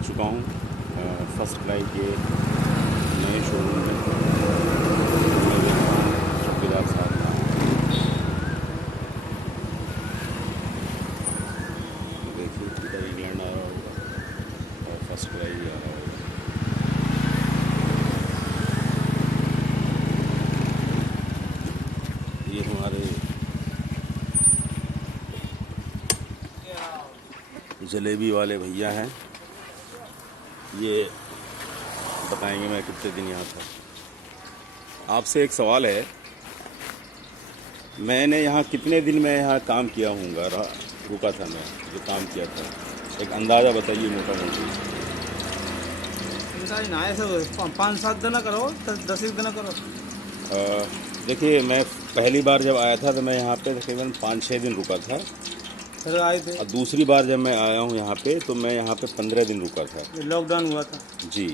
चुका हूँ first fly के नए शोरूम में। मैं देखता हूँ चौकीदार साहब का। देखिए इधर इंग्लैंड आ रहा होगा और फर्स्ट फ्लाई आ रहा होगा। ये हमारे जलेबी वाले भैया हैं। ये बताएंगे मैं कितने दिन यहाँ था। आपसे एक सवाल है, मैंने यहाँ कितने दिन में यहाँ काम किया हूँगा, रुका था मैं जो काम किया था, एक अंदाज़ा बताइए मोटा मोटी। ना ऐसा 5-7 दिन करो, 10 दिन करो। देखिए मैं पहली बार जब आया था तो मैं यहाँ पे तकरीबन 5-6 दिन रुका था। फिर आए थे और दूसरी बार जब मैं आया हूँ यहाँ पे तो मैं यहाँ पे 15 दिन रुका था। लॉकडाउन हुआ था जी।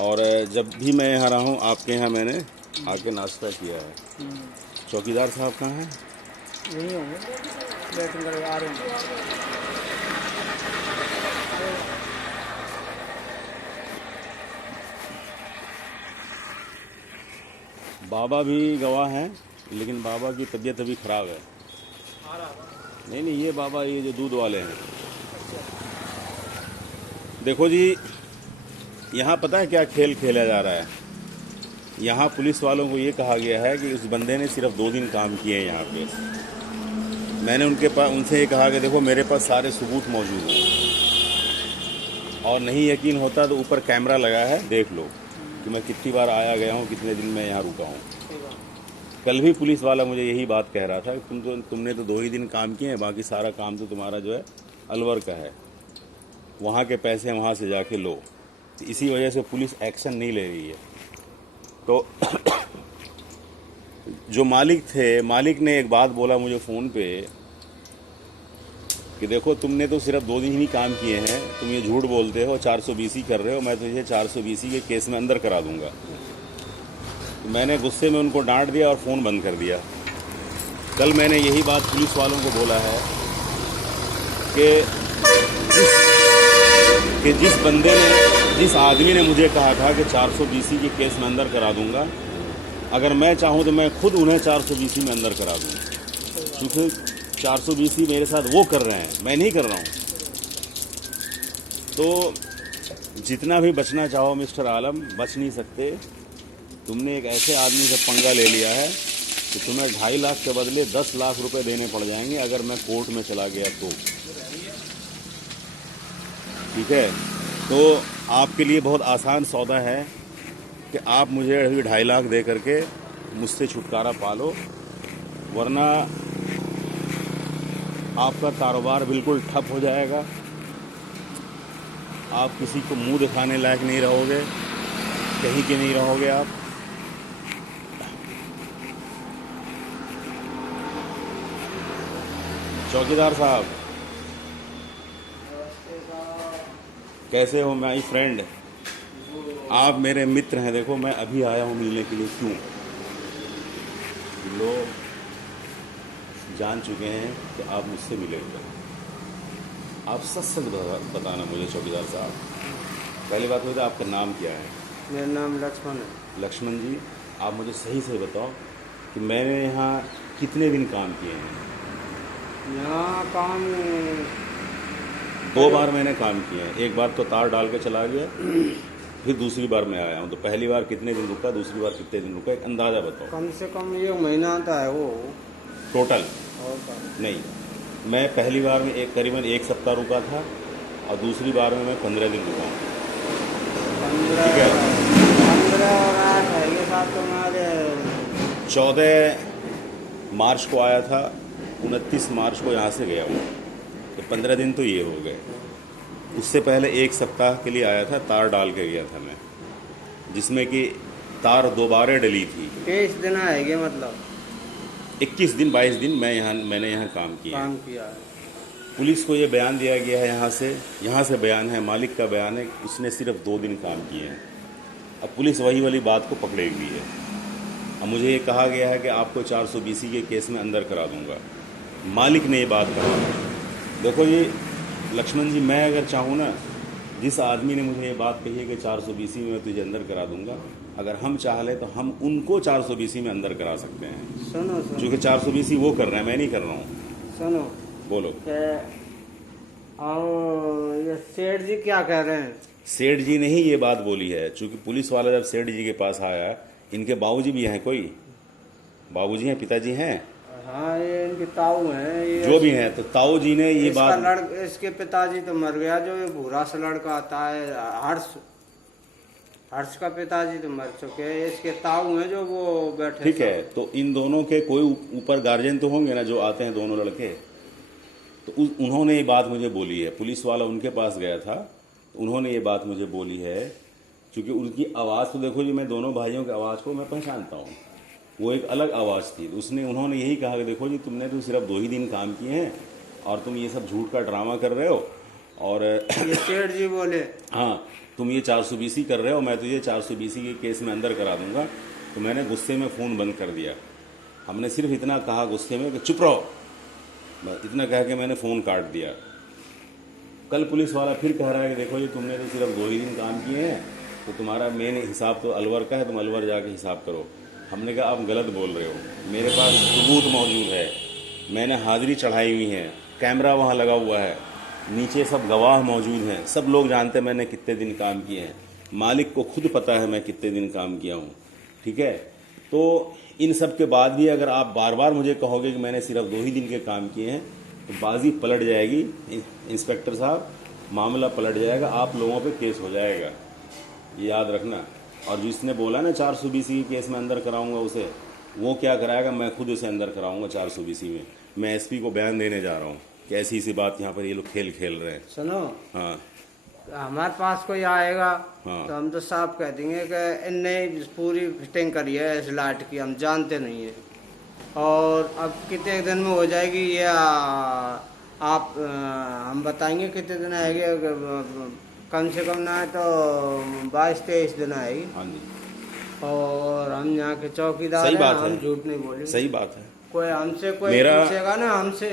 और जब भी मैं यहाँ रहा हूँ आपके यहाँ मैंने आके नाश्ता किया है। चौकीदार साहब कहाँ हैं? यही होंगे, बैटिंग कर आ रहे हैं। बाबा भी गवाह हैं, लेकिन बाबा की तबीयत अभी ख़राब है। नहीं नहीं, ये बाबा ये जो दूध वाले हैं। देखो जी, यहाँ पता है क्या खेल खेला जा रहा है? यहाँ पुलिस वालों को ये कहा गया है कि उस बंदे ने सिर्फ 2 दिन काम किए हैं यहाँ पे। मैंने उनसे ये कहा कि देखो मेरे पास सारे सबूत मौजूद हैं, और नहीं यकीन होता तो ऊपर कैमरा लगा है, देख लो कि मैं कितनी बार आया गया हूँ, कितने दिन में यहाँ रुका हूँ। कल भी पुलिस वाला मुझे यही बात कह रहा था कि तुमने तो 2 ही दिन काम किए हैं, बाकी सारा काम तो तुम्हारा जो है अलवर का है, वहाँ के पैसे वहाँ से जाके लो। तो इसी वजह से पुलिस एक्शन नहीं ले रही है। तो जो मालिक थे, मालिक ने एक बात बोला मुझे फ़ोन पे कि देखो तुमने तो सिर्फ 2 दिन ही काम किए हैं, तुम ये झूठ बोलते हो, 420 कर रहे हो, मैं तुझे 420 के केस में अंदर करा दूंगा। तो मैंने गुस्से में उनको डांट दिया और फ़ोन बंद कर दिया। कल मैंने यही बात पुलिस वालों को बोला है कि जिस आदमी ने मुझे कहा था कि 420 के केस में अंदर करा दूंगा, अगर मैं चाहूँ तो मैं खुद उन्हें 420 में अंदर करा दूँगा, क्योंकि 420 मेरे साथ वो कर रहे हैं, मैं नहीं कर रहा हूँ। तो जितना भी बचना चाहो मिस्टर आलम, बच नहीं सकते। तुमने एक ऐसे आदमी से पंगा ले लिया है कि तुम्हें 2.5 लाख के बदले 10 लाख रुपए देने पड़ जाएंगे अगर मैं कोर्ट में चला गया तो। ठीक है, तो आपके लिए बहुत आसान सौदा है कि आप मुझे अभी 2.5 लाख दे करके मुझसे छुटकारा पालो, वरना आपका कारोबार बिल्कुल ठप हो जाएगा। आप किसी को मुंह दिखाने लायक नहीं रहोगे, कहीं के नहीं रहोगे आप। चौकीदार साहब कैसे हो माय फ्रेंड? आप मेरे मित्र हैं। देखो मैं अभी आया हूँ मिलने के लिए। क्यों? लोग जान चुके हैं कि आप मुझसे मिलेंगे। आप सच सच बताना मुझे चौकीदार साहब। पहली बात हुई तो आपका नाम क्या है? मेरा नाम लक्ष्मण है। लक्ष्मण जी, आप मुझे सही से बताओ कि मैंने यहाँ कितने दिन काम किए हैं? यहाँ काम 2 बार मैंने काम किया है। एक बार तो तार डाल के चला गया, फिर दूसरी बार मैं आया हूँ। तो पहली बार कितने दिन रुका, दूसरी बार कितने दिन रुका, एक अंदाज़ा बताओ। कम से कम 1 महीना आता है वो टोटल? और नहीं, मैं पहली बार में करीबन 1 सप्ताह रुका था, और दूसरी बार में मैं 15 दिन रुका हूँ। 15 और 8 है ये साथ तुम्हारे। 14 मार्च को आया था, 29 मार्च को यहाँ से गया हूँ, तो 15 दिन तो ये हो गए। उससे पहले 1 सप्ताह के लिए आया था, तार डाल के गया था मैं, जिसमें कि तार दोबारा डली थी। 23 दिन आएंगे, मतलब 21 दिन 22 दिन मैंने यहाँ काम किया है। पुलिस को ये बयान दिया गया है, यहाँ से बयान है, मालिक का बयान है, उसने सिर्फ 2 दिन काम किए हैं। अब पुलिस वही वाली बात को पकड़े हुई है। अब मुझे ये कहा गया है कि आपको 420 के केस में अंदर करा दूंगा। मालिक ने ये बात कहा। देखो ये लक्ष्मण जी, मैं अगर चाहूँ ना, जिस आदमी ने मुझे ये बात कही है कि 420 में मैं तुझे अंदर करा दूंगा, अगर हम चाह ले तो हम उनको 420 में अंदर करा सकते हैं। सुनो सुनो क्योंकि 420 वो कर रहे हैं, मैं नहीं कर रहा हूँ। सुनो बोलो। ये सेठ जी क्या कह रहे हैं? सेठ जी ने ही ये बात बोली है, चूंकि पुलिस वाला जब सेठ जी के पास आया, इनके बाबूजी भी हैं, कोई बाबूजी हैं, पिताजी हैं, हाँ ये इनके ताऊ हैं, ये जो भी हैं, तो ताऊ जी ने ये बात। इसके पिताजी तो मर गया, जो ये भूरा सा लड़का आता है हर्ष का पिताजी तो मर चुके हैं। इसके ताऊ हैं जो वो बैठे। ठीक है, तो इन दोनों के कोई ऊपर गार्जियन तो होंगे ना, जो आते हैं दोनों लड़के। तो उन्होंने ये बात मुझे बोली है, पुलिस वाला उनके पास गया था, तो उन्होंने ये बात मुझे बोली है। क्योंकि उनकी आवाज़ तो देखो जी, मैं दोनों भाइयों की आवाज़ को मैं पहचानता हूँ, वो एक अलग आवाज़ थी। उन्होंने यही कहा कि देखो जी, तुमने तो सिर्फ 2 ही दिन काम किए हैं और तुम ये सब झूठ का ड्रामा कर रहे हो। और ये सेठ जी बोले, हाँ, तुम ये 420 कर रहे हो, मैं तुझे 420 के केस में अंदर करा दूंगा। तो मैंने गुस्से में फ़ोन बंद कर दिया। हमने सिर्फ इतना कहा गुस्से में कि चुप रहो, बस इतना कह के मैंने फ़ोन काट दिया। कल पुलिस वाला फिर कह रहा है कि देखो जी, तुमने तो सिर्फ 2 ही दिन काम किए हैं, तो तुम्हारा मेन हिसाब तो अलवर का है, तुम अलवर जाके हिसाब करो। हमने कहा आप गलत बोल रहे हो, मेरे पास सबूत मौजूद है, मैंने हाजिरी चढ़ाई हुई है, कैमरा वहाँ लगा हुआ है, नीचे सब गवाह मौजूद हैं, सब लोग जानते हैं मैंने कितने दिन काम किए हैं, मालिक को खुद पता है मैं कितने दिन काम किया हूँ। ठीक है, तो इन सब के बाद भी अगर आप बार बार मुझे कहोगे कि मैंने सिर्फ 2 ही दिन के काम किए हैं, तो बाजी पलट जाएगी इंस्पेक्टर साहब, मामला पलट जाएगा, आप लोगों पे केस हो जाएगा, ये याद रखना। और जिसने बोला ना 420 के केस में अंदर कराऊंगा उसे, वो क्या कराएगा, मैं खुद उसे अंदर कराऊंगा 420 में। मैं एसपी को बयान देने जा रहा हूँ कि ऐसी सी बात यहाँ पर ये लोग खेल खेल रहे हैं। सुनो, हाँ, हमारे पास कोई आएगा हाँ। तो हम तो साफ कह देंगे कि इनने पूरी फिटिंग करी है इस लाइट की, हम जानते नहीं है। और अब कितने दिन में हो जाएगी ये आप हम बताएंगे कितने दिन आएगी, कम से कम ना है तो 22-23 दिन आएगी। हाँ जी, और हम यहाँ के चौकीदार सही हैं, बात हम है, झूठ नहीं बोलेंगे। सही बात है। कोई हमसे कोई मेरा- पूछेगा ना हमसे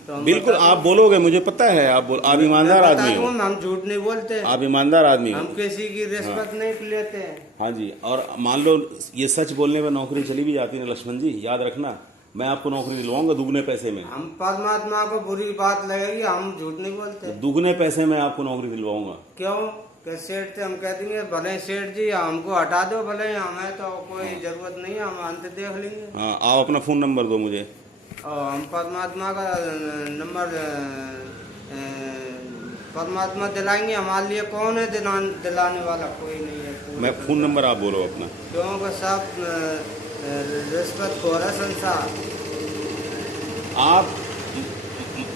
तो हम बिल्कुल बता आप बोलोगे, मुझे पता है, आप ईमानदार मैं बता आदमी हो, दूंगा, हम झूठ नहीं बोलते, आप ईमानदार आदमी हो। हम किसी की रिश्वत नहीं लेते हैं। हाँ जी, और मान लो ये सच बोलने में नौकरी चली भी जाती है ना लक्ष्मण जी, याद रखना, मैं आपको नौकरी दिलवाऊंगा दुगने पैसे में। हम परमात्मा को बुरी बात लगेगी, हम झूठ नहीं बोलते। दुगने पैसे में आपको नौकरी दिलवाऊंगा। क्यों कि सेठ से हम कह देंगे भले सेठ जी हमको हटा दो, भले हमें तो कोई जरूरत नहीं है, हम अंत देख लेंगे। हाँ, आप अपना फ़ोन नंबर दो मुझे। और हम परमात्मा का नंबर परमात्मा दिलाएंगे, हमारे लिए कौन है दिलाने वाला, कोई नहीं है। मैं फ़ोन नंबर आप बोलो अपना। क्योंकि सब रिश्वत खोर है संसार।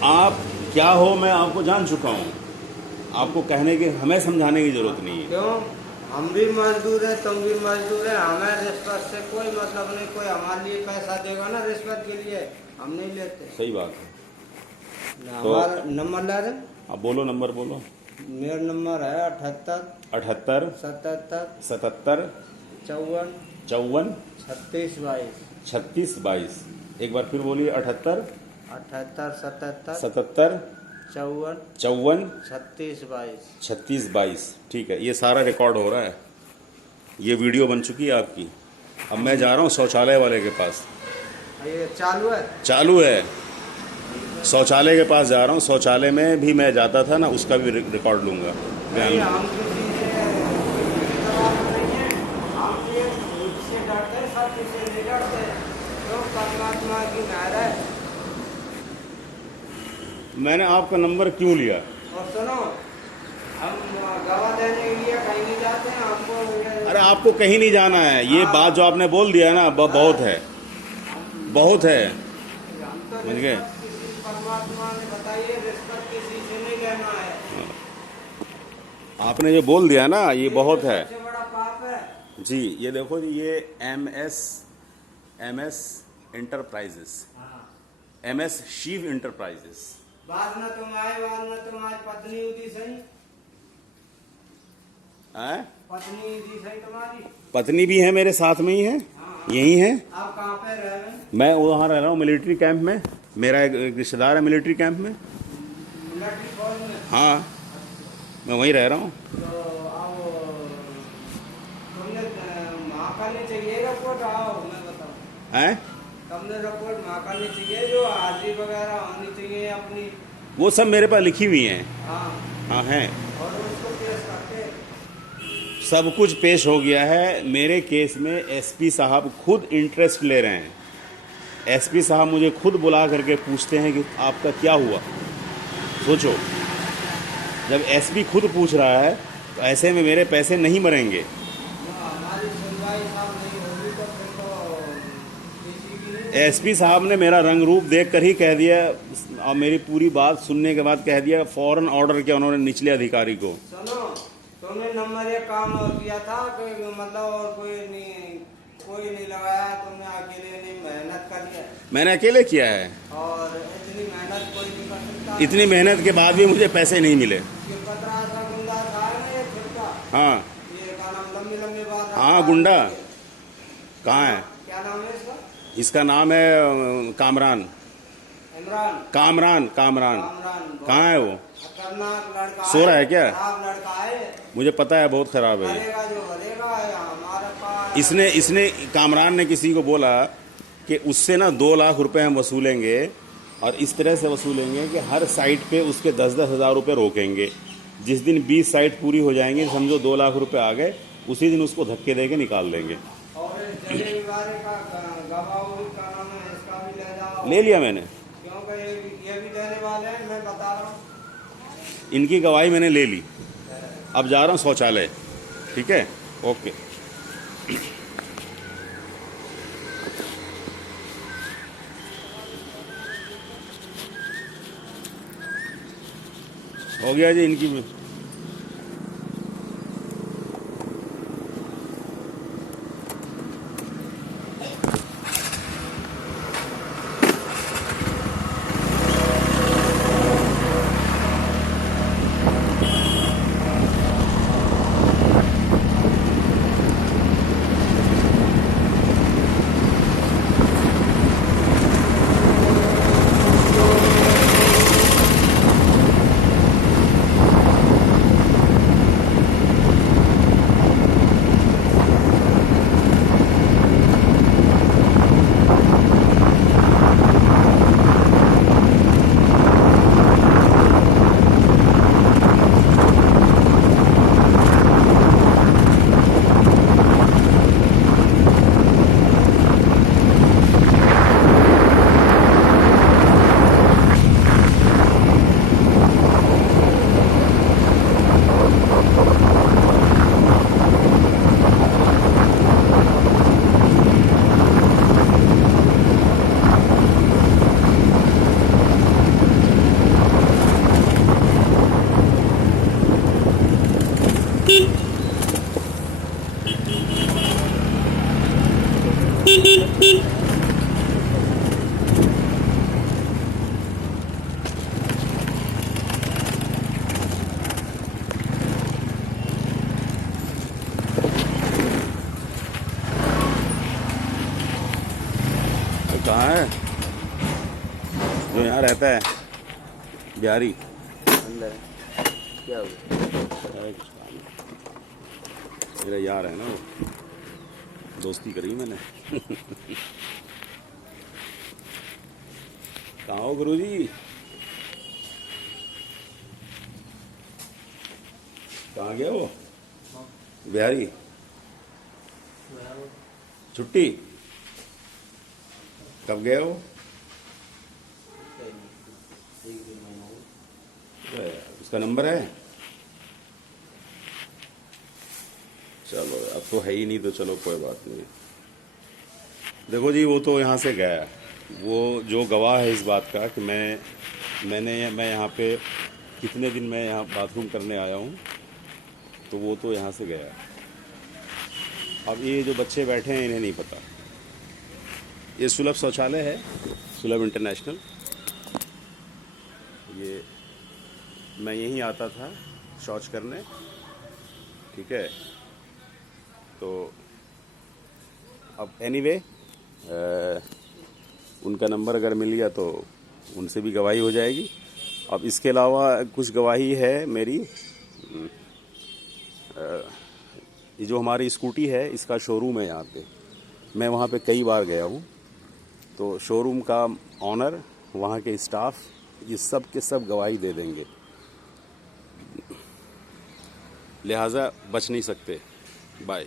आप क्या हो मैं आपको जान चुका हूँ, आपको कहने के हमें समझाने की जरूरत नहीं है। क्यों, हम भी मजदूर है, तुम भी मजदूर है, हमें रिश्वत से कोई मतलब नहीं। कोई हमारे लिए पैसा देगा ना रिश्वत के लिए, हम नहीं लेते। सही बात है। हमारा नंबर ला रहे, आप बोलो, नंबर बोलो। मेरा नंबर है 78 78 77 77 54 54 36 22। 36 22। एक बार फिर बोलिए, 78 77 77 54 54 36 22। 36 22। ठीक है, ये सारा रिकॉर्ड हो रहा है, ये वीडियो बन चुकी है आपकी। अब मैं जा रहा हूँ शौचालय वाले के पास। ये चालू है? चालू है, शौचालय के पास जा रहा हूँ। शौचालय में भी मैं जाता था ना, उसका भी रिकॉर्ड लूंगा। नहीं, हम किसी से नहीं है, हम से डरते हैं, सब किसी से नहीं डरते। तो परमात्मा की मेहर है। मैंने आपका नंबर क्यों लिया? और सुनो, हम गवाह देने के लिए कहीं नहीं जाते हैं, हमको अरे आपको कहीं नहीं जाना है, ये बात जो आपने बोल दिया ना बहुत है, बहुत है, हम तो समझ गए? किसी परमात्मा ने बताइए रिश्वत किसी से नहीं लेना है। आपने जो बोल दिया ना ये बहुत है सबसे बड़ा पाप है जी। ये देखो जी, ये MS enterprises, MS Shiv enterprises. बाद में तुम आए, बाद में तुम्हारी पत्नी हुई सही, हैं? पत्नी हुई सही तुम्हारी। पत्नी भी है मेरे साथ में ही है, यही है। आप कहाँ पे रह रहे हैं? मैं वहाँ रह रहा हूँ मिलिट्री कैंप में, मेरा एक रिश्तेदार है मिलिट्री कैंप में। मिलिट्री फौज में हाँ, मैं वहीं रह रहा हूँ। तो अब तुमने महाकाली चाहिए रिपोर्ट? आओ मैं बताऊँ। हैं? तुमने रिपोर्ट महाकाली चाहिए जो हाजिरी वगैरह होनी चाहिए अपनी? वो सब मेरे पास लिखी हुई हैं। हाँ। हाँ हैं, और उसको पेश करके सब कुछ पेश हो गया है। मेरे केस में एसपी साहब खुद इंटरेस्ट ले रहे हैं। एसपी साहब मुझे खुद बुला करके पूछते हैं कि आपका क्या हुआ। सोचो, जब एसपी खुद पूछ रहा है तो ऐसे में मेरे पैसे नहीं मरेंगे। हमारी सुनवाई साहब नहीं होगी तो फिर तो किसी की नहीं। एसपी साहब ने मेरा रंग रूप देख कर ही कह दिया, और मेरी पूरी बात सुनने के बाद कह दिया, फौरन ऑर्डर किया उन्होंने निचले अधिकारी को। सुनो, तुमने नंबर एक काम और किया था कि मतलब और कोई नहीं लगाया, तुमने अकेले नहीं मेहनत कर लिया। मैंने अकेले किया है, और इतनी मेहनत कोई नहीं कर सकता। इतनी मेहनत के बाद भी मुझे पैसे नहीं मिले। ये पतरा सा गुंडा था ना, ये छिपका, हाँ ये का नाम लंबी लंबी बात। हाँ, गुंडा कहाँ है? क्या नाम है इसका? इसका नाम है कामरान। इमरान। कामरान कामरान। कामरान। कहाँ है वो? खतरनाक लड़का है। सो रहा है क्या? खराब लड़का है। मुझे पता है बहुत खराब है ये। करेगा जो करेगा हमारे पास। इसने कामरान ने किसी को बोला कि उससे ना 2 लाख रुपए हम वसूलेंगे, और इस तरह से वसूलेंगे कि हर साइट पे उसके 10-10 हज़ार रुपये रोकेंगे। जिस दिन 20 साइट पूरी हो जाएंगी, समझो 2 लाख रुपए आ गए, उसी दिन उसको धक्के दे के निकाल देंगे। और जलेबी वाले का गवाह भी का नाम है, इसका भी ले जाओ। ले लिया मैंने, क्योंकि ये भी देने वाले हैं, मैं बता रहा हूँ। इनकी गवाही मैंने ले ली। अब जा रहा हूँ शौचालय। ठीक है, ओके। हो गया जी इनकी। कहाँ है जो यहाँ रहता है? बिहारी। अंदर क्या हुआ? मेरा यार है ना वो, दोस्ती करी मैंने। कहाँ हो गुरुजी? कहाँ गया वो बिहारी? छुट्टी कब गया वो? उसका नंबर है? चलो अब तो है ही नहीं, तो चलो कोई बात नहीं। देखो जी, वो तो यहाँ से गया। वो जो गवाह है इस बात का कि मैं यहाँ पे कितने दिन मैं यहाँ बाथरूम करने आया हूँ, तो वो तो यहाँ से गया। अब ये जो बच्चे बैठे हैं इन्हें नहीं पता। ये सुलभ शौचालय है, सुलभ इंटरनेशनल। ये मैं यहीं आता था शौच करने, ठीक है। तो अब एनीवे उनका नंबर अगर मिल गया तो उनसे भी गवाही हो जाएगी। अब इसके अलावा कुछ गवाही है मेरी। ये जो हमारी स्कूटी है इसका शोरूम है यहाँ पे, मैं वहाँ पे कई बार गया हूँ। तो शोरूम का ऑनर, वहाँ के स्टाफ, ये सब के सब गवाही दे देंगे, लिहाजा बच नहीं सकते। बाय।